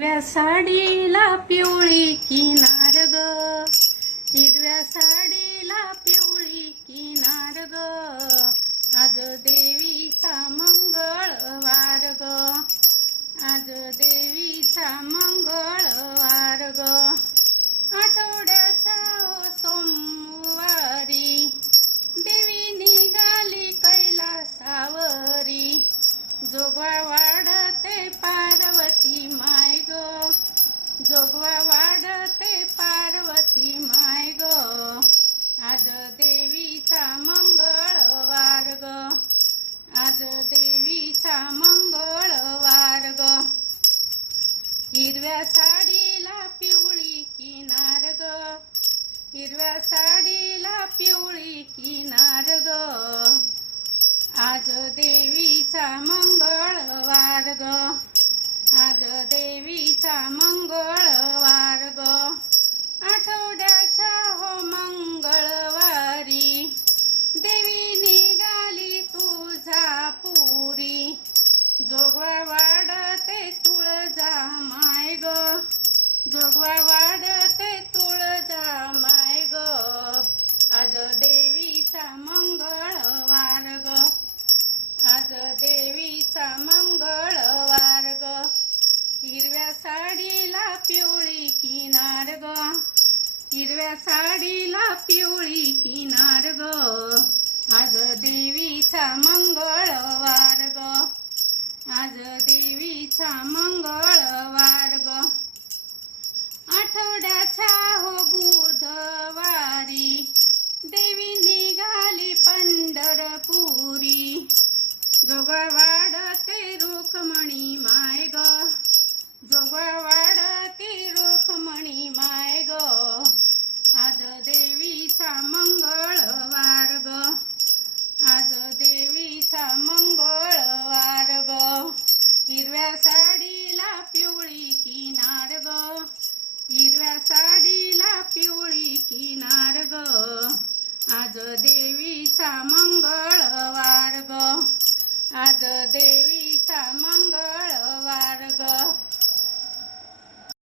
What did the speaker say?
हिरव्या साडीला पिवळी किनार ग, हिरव्या साडीला पिवळी किनार ग, आज देवीचा मंगळवार ग, आज देवीचा मंगळवार ग, आठवड्याच्या सोमवारी देवी निघाली कैलासावरी, जोगवा वाढते पार्वती माय ग, जोगवा वाढते पार्वती माय ग, आज देवीचा मंगळवार ग, आज देवीचा मंगळवार ग, हिरव्या साडीला पिवळी किनार ग, हिरव्या साडीला पिवळी किनार ग, आज देवीचा मंगळवार ग, आज देवी